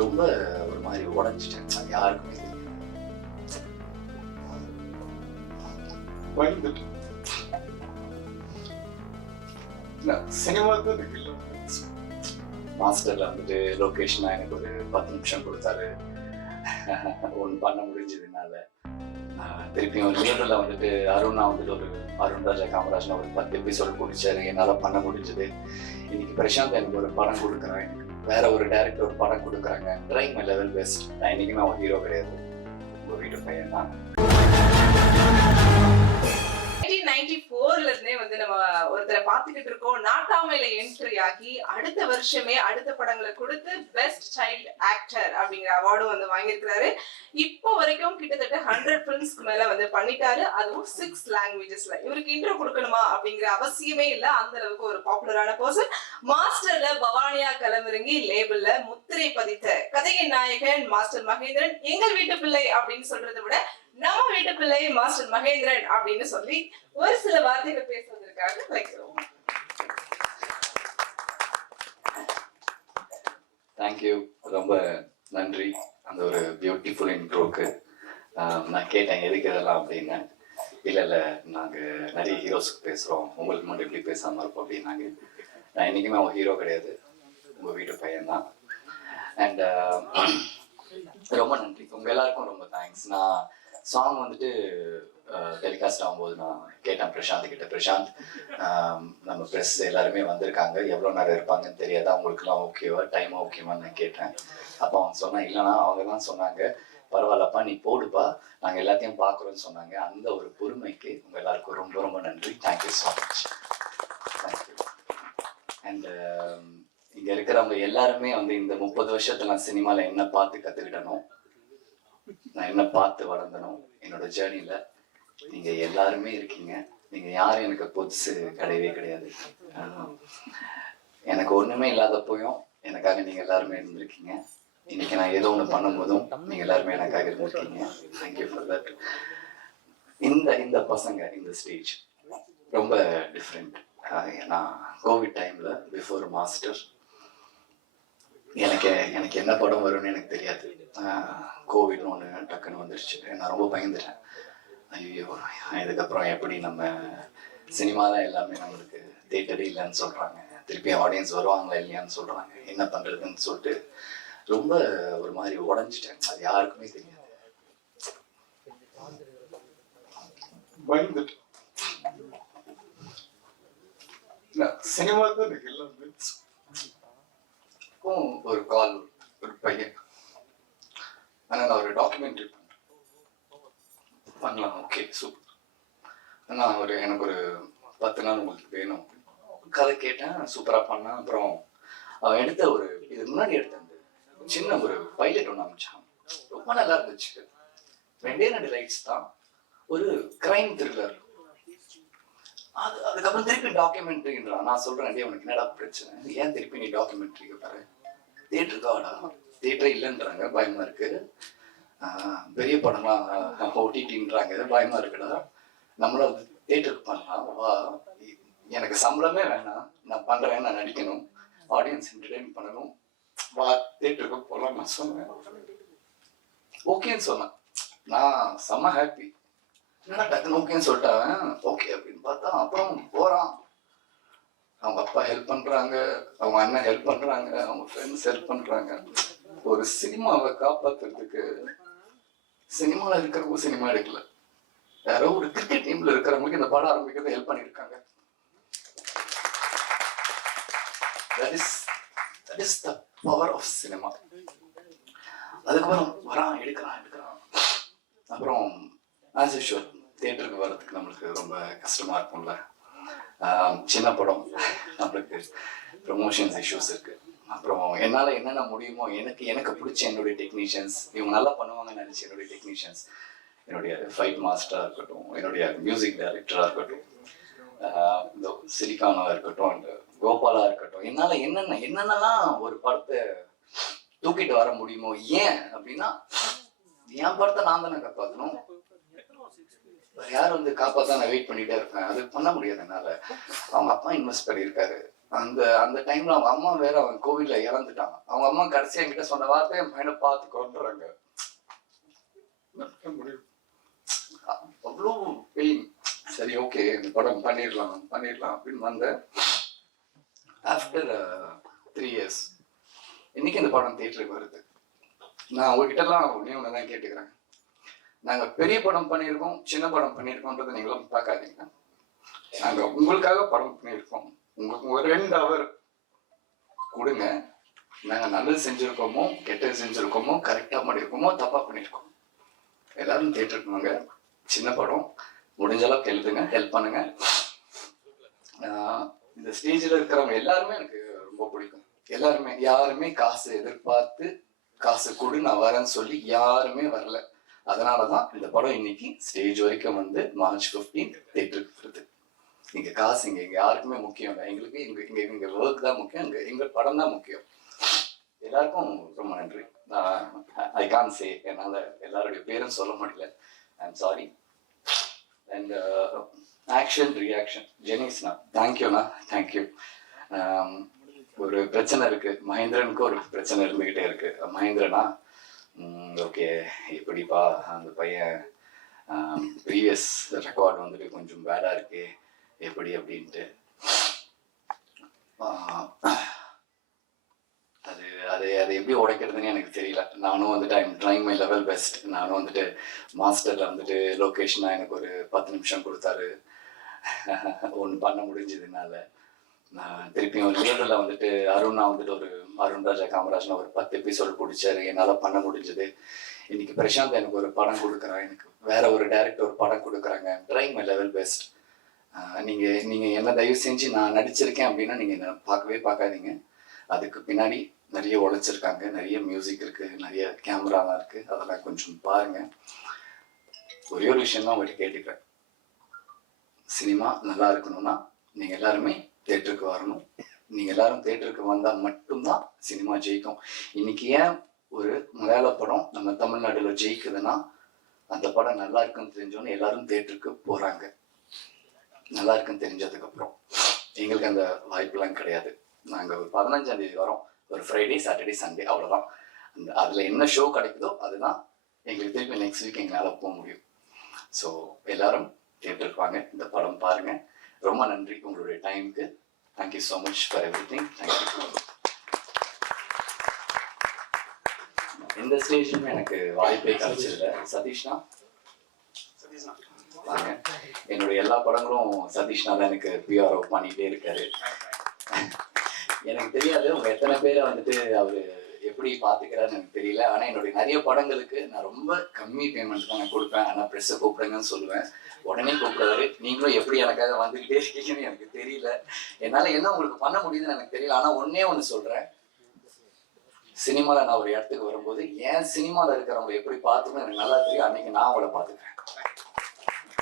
ரொம்ப ஒரு மாதிரி உடஞ்சிட்டேன். அது யாருக்குமே தெரியும். பயந்துட்டு சினிமாவுக்கு மாஸ்டர்ல வந்துட்டு லொகேஷனா எனக்கு ஒரு 10 நிமிஷம் கொடுத்தாரு. ஒன்று பண்ண முடிஞ்சதுனால திருப்பியும் லேபிளில் வந்துட்டு அருணா வந்துட்டு ஒரு அருண் ராஜா காமராஜன் ஒரு 10 எபிசோடு பிடிச்சாரு. என்னால் பண்ண முடிஞ்சது. இன்னைக்கு பிரசாந்த் எனக்கு ஒரு படம் கொடுக்குறேன், வேற ஒரு டைரக்டர் ஒரு படம் கொடுக்குறாங்க. Trying my level best. நான் இன்னைக்குமே ஒரு ஹீரோ கிடையாது, உங்க வீட்டு பையன் தான். 1994ல இருந்தே வந்து நம்ம ஒருத்தரை பார்த்துக்கிட்டு இருக்கோம். நாட்டாமையில என்ட்ரி ஆகி அடுத்த வருஷமே அடுத்த படங்களை கொடுத்து பெஸ்ட் சைல்ட் ஆக்டர் அப்படிங்கிற அவார்டும் வந்து வாங்கியிருக்கிறாரு. இப்போ வரைக்கும் கிட்டத்தட்ட 100 ஃபிலிம்ஸ்க்கு மேல வந்து பண்ணிட்டாரு. அதுவும் 6 லாங்குவேஜஸ்ல. இவருக்கு இன்ட்ரோ கொடுக்கணுமா அப்படிங்கிற அவசியமே இல்ல. அந்த அளவுக்கு ஒரு பாப்புலரான பர்சன். மாஸ்டர்ல பவானியா களமிறங்கி லேபிள்ல முத்திரை பதித்த கதையின் நாயகன் மாஸ்டர் மகேந்திரன். எங்கள் வீட்டு பிள்ளை அப்படின்னு சொல்றதை விட நம்ம வீட்டு பிள்ளை மாஸ்டர் மகேந்திரன் அப்படின்னு சொல்லி ஒரு சில வார்த்தைகள் பேசுவதற்காக வைக்கிறோம். தேங்க்யூ, ரொம்ப நன்றி அந்த ஒரு பியூட்டிஃபுல் இன்ட்ரோக்கு. நான் கேட்டேன் எதுக்கு இதெல்லாம் அப்படின்னு. இல்லை நாங்கள் நிறைய ஹீரோஸ்க்கு பேசுகிறோம், உங்களுக்கு மட்டும் எப்படி பேசாமல் இருப்போம் அப்படின்னாங்க. நான் என்றைக்குமே அவங்க ஹீரோ கிடையாது, உங்கள் வீட்டு பையன்தான். அண்ட் ரொம்ப நன்றி உங்கள் எல்லாருக்கும் ரொம்ப தேங்க்ஸ். நான் சாங் வந்துட்டு டெலிகாஸ்ட் ஆகும்போது நான் கேட்டேன் பிரசாந்த் கிட்ட, பிரசாந்த் நம்ம ப்ரெஸ் எல்லாருமே வந்திருக்காங்க, எவ்வளோ நேரம் இருப்பாங்கன்னு தெரியாது, அவங்களுக்குலாம் ஓகேவா, டைம் ஓகேவான்னு நான் கேட்டேன். அப்போ அவங்க சொன்னாங்க, இல்லைனா அவங்க தான் சொன்னாங்க, பரவாயில்லப்பா நீ போடுப்பா, நாங்கள் எல்லாத்தையும் பார்க்குறோன்னு சொன்னாங்க. அந்த ஒரு பொறுமைக்கு உங்கள் எல்லாருக்கும் ரொம்ப ரொம்ப நன்றி. Thank you so much. Thank you. And இங்கே இருக்கிறவங்க எல்லாருமே வந்து இந்த 30 வருஷத்துல நான் சினிமாவில் என்ன பார்த்து கற்றுக்கிட்டனோ, நான் என்ன பார்த்து வளர்ந்தனும், என்னோட ஜேர்னியில் நீங்கள் எல்லாருமே இருக்கீங்க. நீங்கள் யாரும் எனக்கு புதுசு கிடையவே கிடையாது. எனக்கு ஒன்றுமே இல்லாதப்போயும் எனக்காக நீங்கள் எல்லாருமே இருந்திருக்கீங்க. இன்னைக்கு நான் ஏதோ ஒன்று பண்ணும்போதும் நீங்கள் எல்லாருமே எனக்காக இருந்திருக்கீங்க. Thank you for that. இந்த பசங்க இந்த ஸ்டேஜ் ரொம்ப டிஃப்ரெண்ட். ஏன்னா கோவிட் டைமில் பிஃபோர் மாஸ்டர் எனக்கு என்ன படம் வரும்னு எனக்கு தெரியாது. கோவிட்னு ஒன்று டக்குன்னு வந்துருச்சு. நான் ரொம்ப பயந்துட்டேன். ஐயோ இதுக்கப்புறம் எப்படி நம்ம சினிமாலாம் எல்லாமே நம்மளுக்கு தேட்டரே இல்லைன்னு சொல்கிறாங்க, திருப்பி ஆடியன்ஸ் வருவாங்களா இல்லையான்னு சொல்கிறாங்க, என்ன பண்ணுறதுன்னு சொல்லிட்டு ரொம்ப ஒரு மாதிரி உடஞ்சிட்டேன். அது யாருக்குமே தெரியாது. பயந்துட்டு சினிமாவுக்கு எனக்கு எல்லாமே ஒரு கால் ஒரு பையன், ஆனால் நான் ஒரு டாக்குமெண்ட்ரி பண்ணலாம், ஓகே சூப்பர், ஆனால் எனக்கு ஒரு 10 நாள் உங்களுக்கு வேணும். கதை கேட்டேன், சூப்பராக பண்ணேன். அப்புறம் அவன் எடுத்த ஒரு இதுக்கு முன்னாடி எடுத்த அந்த சின்ன ஒரு பைலட் ஒன்று அமைச்சான், ரொம்ப நல்லா இருந்துச்சு. 2 லைட்ஸ் தான், ஒரு கிரைம் த்ரில்லர். அதுக்கப்புறம் திருப்பி டாக்குமெண்ட்ரின்றான். நான் சொல்றேன், உனக்கு என்னடா பிரச்சனை, ஏன் திருப்பி நீ டாக்குமெண்ட்ரிக்கு பாரு, தேட்டருக்காடா, தேட்டரே இல்லைன்றாங்க, பயமா இருக்கு. பெரிய படம்லாம் ஓடிடின்றாங்க, பயமா இருக்குடா, நம்மளும் தேட்டருக்கு பண்ணலாம் வா, எனக்கு சம்பளமே வேணாம், நான் பண்றேன், நான் நடிக்கணும், ஆடியன்ஸ் என்டர்டெயின் பண்ணணும், வா தேட்டருக்கு போகலாம் நான் சொன்னேன். ஓகேன்னு சொன்னேன். நான் செம்ம ஹாப்பி. என்னடா டக்குன்னு ஓகேன்னு சொல்லிட்டாங்க. ஓகே அப்படின்னு பார்த்தா அப்புறம் போறான். அவங்க அப்பா ஹெல்ப் பண்றாங்க, அவங்க அண்ணன் ஹெல்ப் பண்றாங்க, அவங்க ஃப்ரெண்ட்ஸ் ஹெல்ப் பண்றாங்க. ஒரு சினிமாவை காப்பாத்துறதுக்கு சினிமாவில் இருக்கிறவங்க சினிமா எடுக்கல, யாரோ ஒரு கிரிக்கெட் டீம்ல இருக்கிறவங்களுக்கு இந்த படம் ஆரம்பிக்கிறது ஹெல்ப் பண்ணியிருக்காங்க. That is the power of cinema. அதுக்கப்புறம் வரான், எடுக்கிறான். அப்புறம் ஆஸ் யூஷுவல் தியேட்டருக்கு வர்றதுக்கு நம்மளுக்கு ரொம்ப கஷ்டமா இருக்கும்ல. சின்ன படம், நம்மளுக்கு ப்ரொமோஷன்ஸ் இஷ்யூஸ் இருக்கு. அப்புறம் என்னால் என்னென்ன முடியுமோ எனக்கு பிடிச்ச என்னுடைய டெக்னீஷியன்ஸ், இவங்க நல்லா பண்ணுவாங்கன்னு நினச்சி என்னுடைய டெக்னீஷியன்ஸ், என்னுடைய ஃபைட் மாஸ்டராக இருக்கட்டும், என்னுடைய மியூசிக் டைரக்டராக இருக்கட்டும், இந்த சிலிகானாக இருக்கட்டும், அண்ட் கோபாலா இருக்கட்டும், என்னால் என்னென்னலாம் ஒரு படத்தை தூக்கிட்டு வர முடியுமோ. ஏன் அப்படின்னா என் படத்தை நான் தானே காப்பாற்றணும், யார் வந்து காப்பாற்ற நான் வெயிட் பண்ணிட்டே இருப்பேன், அது பண்ண முடியாது என்னால். அவங்க அப்பா இன்வெஸ்ட் பண்ணியிருக்காரு, அந்த அந்த டைம்ல அவங்க அம்மா வேற அவன் கோவிட்ல இறந்துட்டாங்க. அவங்க அம்மா கடைசியா என்கிட்ட சொன்ன வார்த்தை என் பையனை பார்த்து கொண்டுறாங்க. அவ்வளோ பெயின். சரி ஓகே இந்த படம் பண்ணிடலாம் அப்படின்னு வந்தேன். ஆஃப்டர் 3 years இன்னைக்கு இந்த படம் தியேட்டருக்கு வருது. நான் உங்ககிட்ட எல்லாம் ஒன்னே ஒண்ணுதான் கேட்டுக்கிறேன். நாங்க பெரிய படம் பண்ணியிருக்கோம், சின்ன படம் பண்ணியிருக்கோன்றதை நீங்களும் பார்க்காதீங்க. நாங்க உங்களுக்காக படம் பண்ணியிருக்கோம். உங்களுக்கு ஒரு 2 hour கொடுங்க. நாங்க நல்லது செஞ்சிருக்கோமோ கெட்டது செஞ்சிருக்கோமோ கரெக்டா பண்ணியிருக்கோமோ தப்பா பண்ணியிருக்கோம். எல்லாரும் தியேட்டருக்கு வாங்க. சின்ன படம் முடிஞ்ச அளவுக்கு எழுதுங்க, ஹெல்ப் பண்ணுங்க. இந்த ஸ்டேஜில் இருக்கிறவங்க எல்லாருமே எனக்கு ரொம்ப பிடிக்கும். எல்லாருமே யாருமே காசு எதிர்பார்த்து காசு கொடு நான் வரேன்னு சொல்லி யாருமே வரல. அதனாலதான் இந்த படம் இன்னைக்கு ஸ்டேஜ் வரைக்கும் வந்து March 15 தியேட்டருக்கு வருது. இங்க காசு இங்க யாருக்குமே முக்கியம் இல்லை. எங்களுக்கு இங்க ஒர்க் தான் முக்கியம், எங்க படம் தான் முக்கியம். எல்லாருக்கும் ரொம்ப நன்றி. ஐ கான் சே, என்னால எல்லாருடைய பேரும் சொல்ல முடியல. I'm sorry. And action reaction ஜெனிஸ்ண்ணா, தேங்க்யூண்ணா, தேங்க்யூ. ஒரு பிரச்சனை இருக்கு, மகேந்திரனுக்கு ஒரு பிரச்சனை இருந்துகிட்டே இருக்கு. மகேந்திரனா ஓகே எப்படிப்பா அந்த பையன் ப்ரீவியஸ் ரெக்கார்ட் வந்துட்டு கொஞ்சம் பேடா இருக்கு எப்படி அப்படின்ட்டு. அது அது அதை எப்படி உடைக்கிறதுன்னு எனக்கு தெரியல. நானும் வந்துட்டு I'm trying my level best. நானும் வந்துட்டு மாஸ்டர்ல வந்துட்டு லொக்கேஷனாக எனக்கு ஒரு 10 நிமிஷம் கொடுத்தாரு. ஒன்று பண்ண முடிஞ்சதுனால நான் திருப்பியும் லேடரில் வந்துட்டு அருணா வந்துட்டு ஒரு அருண் ராஜா காமராஜ்னா ஒரு 10 எபிசோடு பிடிச்சாரு. என்னால் பண்ண முடிஞ்சது. இன்னைக்கு பிரசாந்த் எனக்கு ஒரு படம் கொடுக்குறான், எனக்கு வேற ஒரு டைரக்டர் ஒரு படம் கொடுக்குறாங்க. Trying my level best. நீங்கள் என்ன தயவு செஞ்சு நான் நடிச்சிருக்கேன் அப்படின்னா நீங்கள் என்ன பார்க்காதீங்க. அதுக்கு பின்னாடி நிறைய உழைச்சிருக்காங்க, நிறைய மியூசிக் இருக்கு, நிறைய கேமராலாம் இருக்கு. அதெல்லாம் கொஞ்சம் பாருங்க. ஒரே ஒரு விஷயம் தான் உங்கள்கிட்ட கேட்டுக்கிறேன். சினிமா நல்லா இருக்கணும்னா நீங்க எல்லாருமே தியேட்டருக்கு வரணும். நீங்க எல்லாரும் தியேட்டருக்கு வந்தா மட்டும்தான் சினிமா ஜெயிக்கும். இன்னைக்கு ஏன் ஒரு மலையாள படம் நம்ம தமிழ்நாடுல ஜெயிக்குதுன்னா அந்த படம் நல்லா இருக்குன்னு தெரிஞ்சோன்னு எல்லாரும் தியேட்டருக்கு போறாங்க. நல்லா இருக்குன்னு தெரிஞ்சதுக்கு அப்புறம் எங்களுக்கு அந்த வாய்ப்புலாம் கிடையாது. நாங்கள் ஒரு 15ஆம் தேதி வரோம், ஒரு ஃப்ரைடே சாட்டர்டே சண்டே, அவ்வளோதான். அதில் என்ன ஷோ கிடைக்குதோ அதுதான் எங்களுக்கு திருப்பி நெக்ஸ்ட் வீக் எங்களால் போக முடியும். ஸோ எல்லாரும் தியேட்டருக்கு வாங்க, இந்த படம் பாருங்க. ரொம்ப நன்றி உங்களுடைய டைமுக்கு. Thank you so much for every thing. Thank you. எந்த ஸ்டேஜுமே எனக்கு வாய்ப்பே கிடைச்சதில்ல. சதீஷ்னா வாங்க. என்னுடைய எல்லா படங்களும் சதீஷ்னா தான் எனக்கு பிஆர்ஓ பண்ணிகிட்டே இருக்காரு. எனக்கு தெரியாது உங்க எத்தனை பேரை வந்துட்டு அவரு எப்படி பாத்துக்கிறாருன்னு எனக்கு தெரியல. ஆனா என்னுடைய நிறைய படங்களுக்கு நான் ரொம்ப கம்மி பேமெண்ட் தான் நான் கொடுப்பேன். ஆனா ப்ரெஸ்ஸை கூப்பிடுங்கன்னு சொல்லுவேன், உடனே கூப்பிடுவாரு. நீங்களும் எப்படி எனக்காக வந்துகிட்டே இருக்கீங்கன்னு எனக்கு தெரியல. என்னால என்ன உங்களுக்கு பண்ண முடியுதுன்னு எனக்கு தெரியல. ஆனா ஒன்னே ஒண்ணு சொல்றேன், சினிமால நான் ஒரு இடத்துக்கு வரும்போது என் சினிமால இருக்கிறவங்க எப்படி பார்த்துக்கணும் எனக்கு நல்லா தெரியும். அன்னைக்கு நான் அவங்கள பாத்துக்கிறேன்.